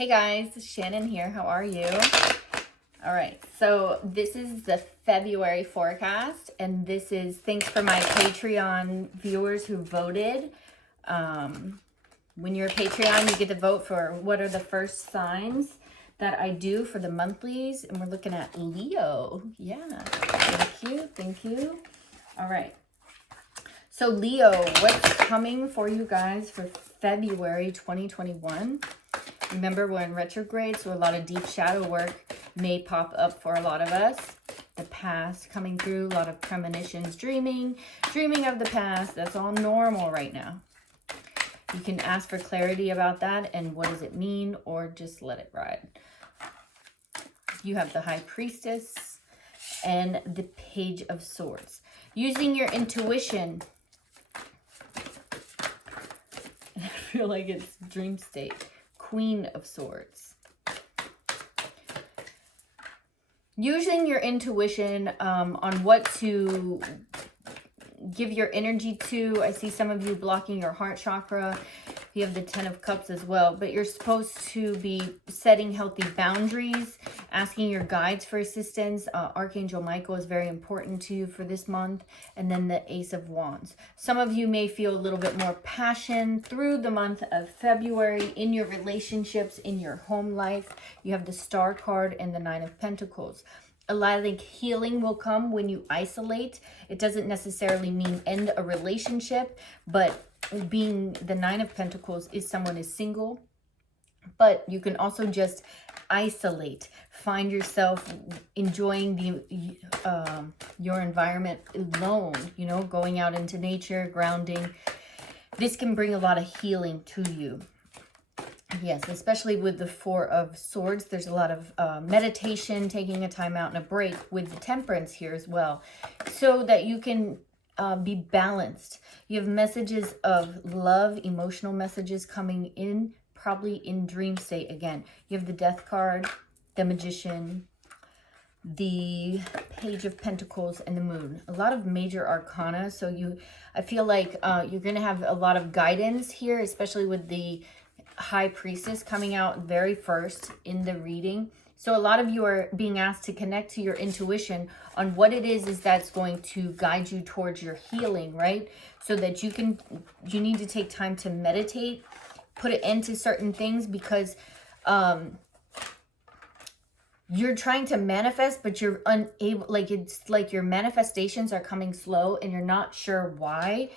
Hey guys, Shannon here. How are you? All right, so this is the February forecast, and this is thanks for my Patreon viewers who voted. When you're a Patreon, you get to vote for what are the first signs that I do for the monthlies, and we're looking at Leo. Yeah, thank you. All right. So Leo, what's coming for you guys for February 2021? Remember, we're in retrograde, so a lot of deep shadow work may pop up for a lot of us. The past coming through, a lot of premonitions, dreaming of the past. That's all normal right now. You can ask for clarity about that and what does it mean, or just let it ride. You have the High Priestess and the Page of Swords. Using your intuition. I feel like it's dream state. Queen of Swords. Using your intuition on what to give your energy to. I see some of you blocking your heart chakra. You have the Ten of Cups as well, but you're supposed to be setting healthy boundaries, asking your guides for assistance. Archangel Michael is very important to you for this month. And then the Ace of Wands. Some of you may feel a little bit more passion through the month of February in your relationships, in your home life. You have the Star card and the Nine of Pentacles. A lot of healing will come when you isolate. It doesn't necessarily mean end a relationship, but being the Nine of Pentacles is someone is single, but you can also just isolate. Find yourself enjoying the your environment alone, you know, going out into nature, grounding. This can bring a lot of healing to you. Yes, especially with the Four of Swords, there's a lot of meditation, taking a time out and a break with the Temperance here as well, so that you can be balanced. You have messages of love, emotional messages coming in, probably in dream state again. You have the Death card, the Magician, the Page of Pentacles, and the Moon. A lot of major arcana, so I feel like you're going to have a lot of guidance here, especially with the High Priestess coming out very first in the reading. So a lot of you are being asked to connect to your intuition on what it is that's going to guide you towards your healing, right? So that you need to take time to meditate, put an end to certain things, because you're trying to manifest, but you're unable, like it's like your manifestations are coming slow and you're not sure why.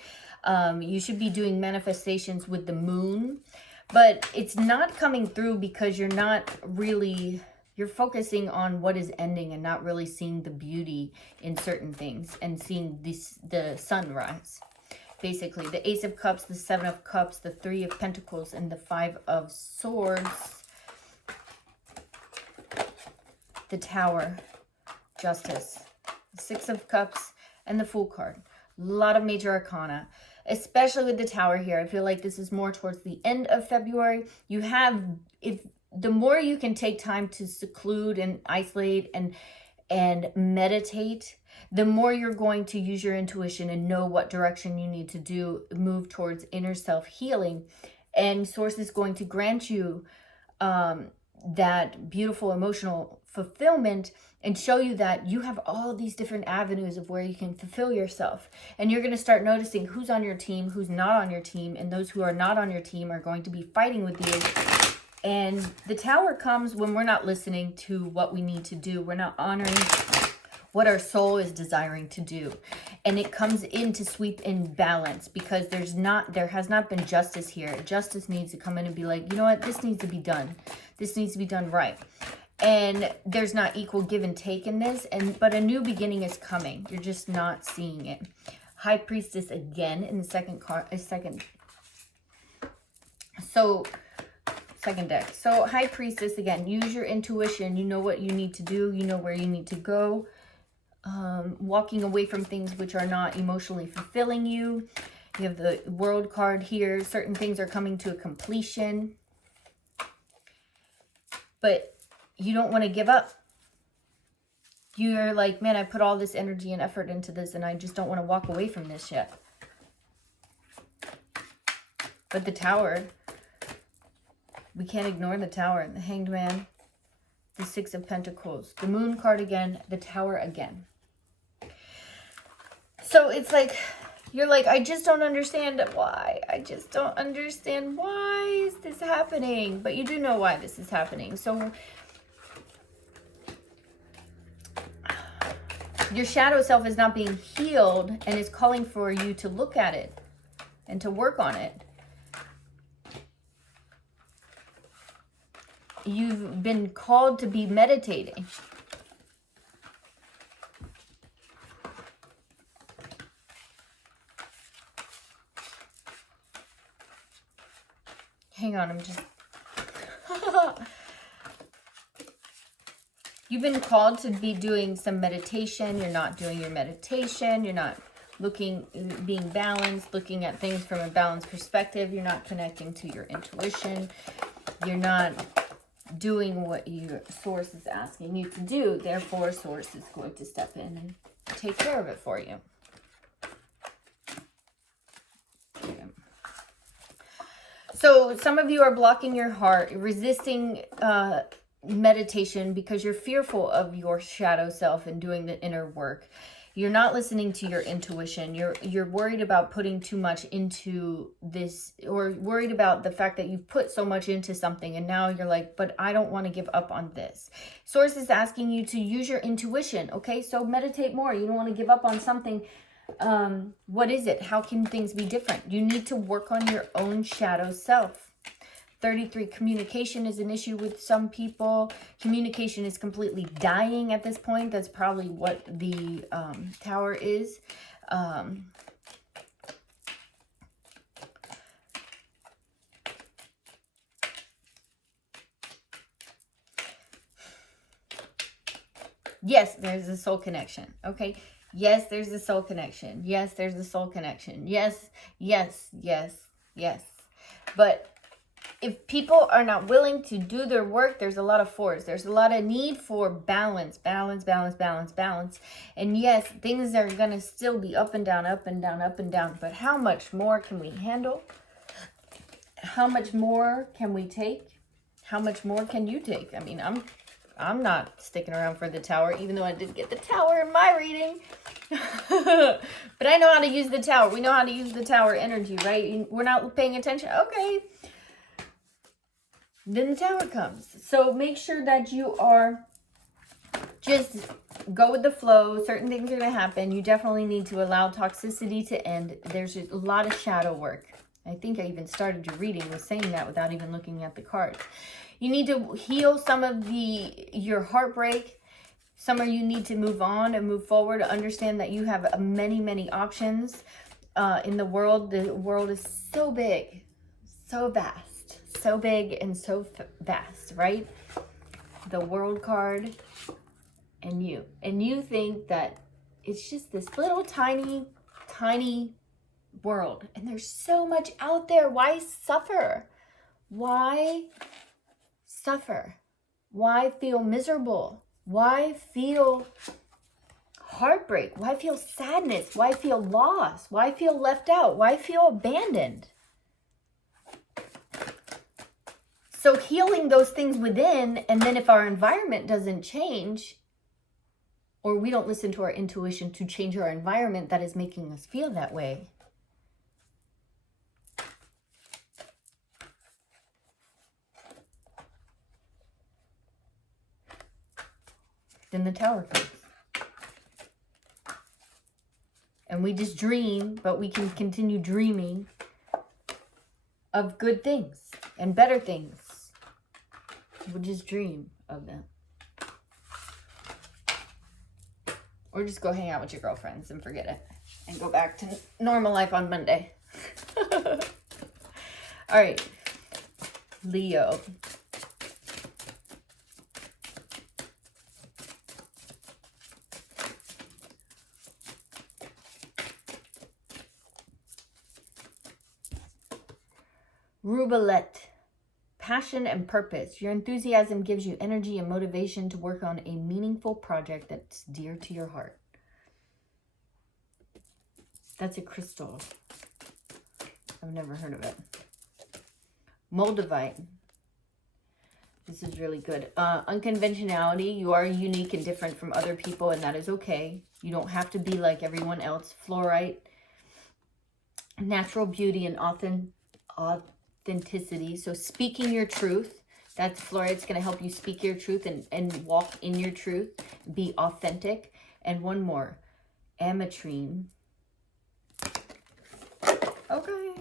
You should be doing manifestations with the Moon, but it's not coming through because you're not really... You're focusing on what is ending and not really seeing the beauty in certain things and seeing the sunrise. Basically, the Ace of Cups, the Seven of Cups, the Three of Pentacles, and the Five of Swords. The Tower, Justice, the Six of Cups, and the Fool card. A lot of major arcana, especially with the Tower here. I feel like this is more towards the end of February. You have... The more you can take time to seclude and isolate and meditate, the more you're going to use your intuition and know what direction you need to move towards inner self healing. And Source is going to grant you that beautiful emotional fulfillment and show you that you have all these different avenues of where you can fulfill yourself. And you're going to start noticing who's on your team, who's not on your team, and those who are not on your team are going to be fighting with you. And the Tower comes when we're not listening to what we need to do. We're not honoring what our soul is desiring to do. And it comes in to sweep in balance, because there has not been justice here. Justice needs to come in and be like, you know what, this needs to be done. This needs to be done right. And there's not equal give and take in this, but a new beginning is coming. You're just not seeing it. High Priestess again in the second deck. So High Priestess, again, use your intuition. You know what you need to do. You know where you need to go. Walking away from things which are not emotionally fulfilling you. You have the World card here. Certain things are coming to a completion. But you don't want to give up. You're like, man, I put all this energy and effort into this and I just don't want to walk away from this yet. But the Tower We can't ignore the Tower, the Hanged Man, the Six of Pentacles, the Moon card again, the Tower again. So it's like, you're like, I just don't understand why. I just don't understand why is this happening. But you do know why this is happening. So your shadow self is not being healed and is calling for you to look at it and to work on it. You've been called to be meditating. Hang on, I'm just... You've been called to be doing some meditation. You're not doing your meditation. You're not being balanced, looking at things from a balanced perspective. You're not connecting to your intuition. You're not doing what your source is asking you to do. Therefore, source is going to step in and take care of it for you. Okay. So some of you are blocking your heart, resisting meditation because you're fearful of your shadow self and doing the inner work. You're not listening to your intuition. You're worried about putting too much into this, or worried about the fact that you've put so much into something and now you're like, but I don't want to give up on this. Source is asking you to use your intuition. Okay, so meditate more. You don't want to give up on something. What is it? How can things be different? You need to work on your own shadow self. 33, communication is an issue with some people. Communication is completely dying at this point. That's probably what the Tower is. Yes, there's a soul connection. Okay. Yes, there's a soul connection. Yes, there's a soul connection. Yes, yes, yes, yes. But if people are not willing to do their work, there's a lot of force. There's a lot of need for balance, balance, balance, balance, balance. And yes, things are going to still be up and down, up and down, up and down. But how much more can we handle? How much more can we take? How much more can you take? I mean, I'm not sticking around for the Tower, even though I did get the Tower in my reading. But I know how to use the Tower. We know how to use the Tower energy, right? We're not paying attention. Okay. Then the Tower comes. So make sure that you are just go with the flow. Certain things are going to happen. You definitely need to allow toxicity to end. There's a lot of shadow work. I think I even started your reading with saying that without even looking at the cards. You need to heal some of your heartbreak. Some of you need to move on and move forward. Understand that you have many, many options in the world. The world is so big, so vast. So big and so vast, right? The World card and you. And you think that it's just this little tiny, tiny world. And there's so much out there. Why suffer? Why suffer? Why feel miserable? Why feel heartbreak? Why feel sadness? Why feel lost? Why feel left out? Why feel abandoned? So healing those things within, and then if our environment doesn't change, or we don't listen to our intuition to change our environment that is making us feel that way, then the Tower comes. And we just dream, but we can continue dreaming of good things and better things. We'll just dream of them. Or just go hang out with your girlfriends and forget it. And go back to normal life on Monday. All right. Leo. Roulette. Passion and purpose. Your enthusiasm gives you energy and motivation to work on a meaningful project that's dear to your heart. That's a crystal. I've never heard of it. Moldavite. This is really good. Unconventionality. You are unique and different from other people, and that is okay. You don't have to be like everyone else. Fluorite. Natural beauty and authenticity. So speaking your truth. That's fluorite's going to help you speak your truth and walk in your truth. Be authentic. And one more. Ametrine. Okay.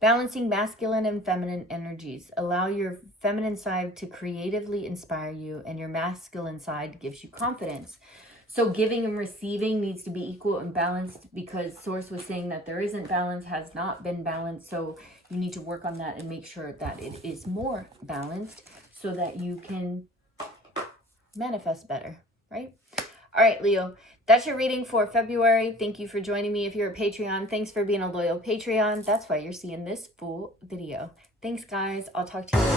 Balancing masculine and feminine energies. Allow your feminine side to creatively inspire you, and your masculine side gives you confidence. So giving and receiving needs to be equal and balanced, because Source was saying that there isn't balance, has not been balanced. So you need to work on that and make sure that it is more balanced so that you can manifest better, right? All right, Leo, that's your reading for February. Thank you for joining me. If you're a Patreon, thanks for being a loyal Patreon. That's why you're seeing this full video. Thanks, guys. I'll talk to you later.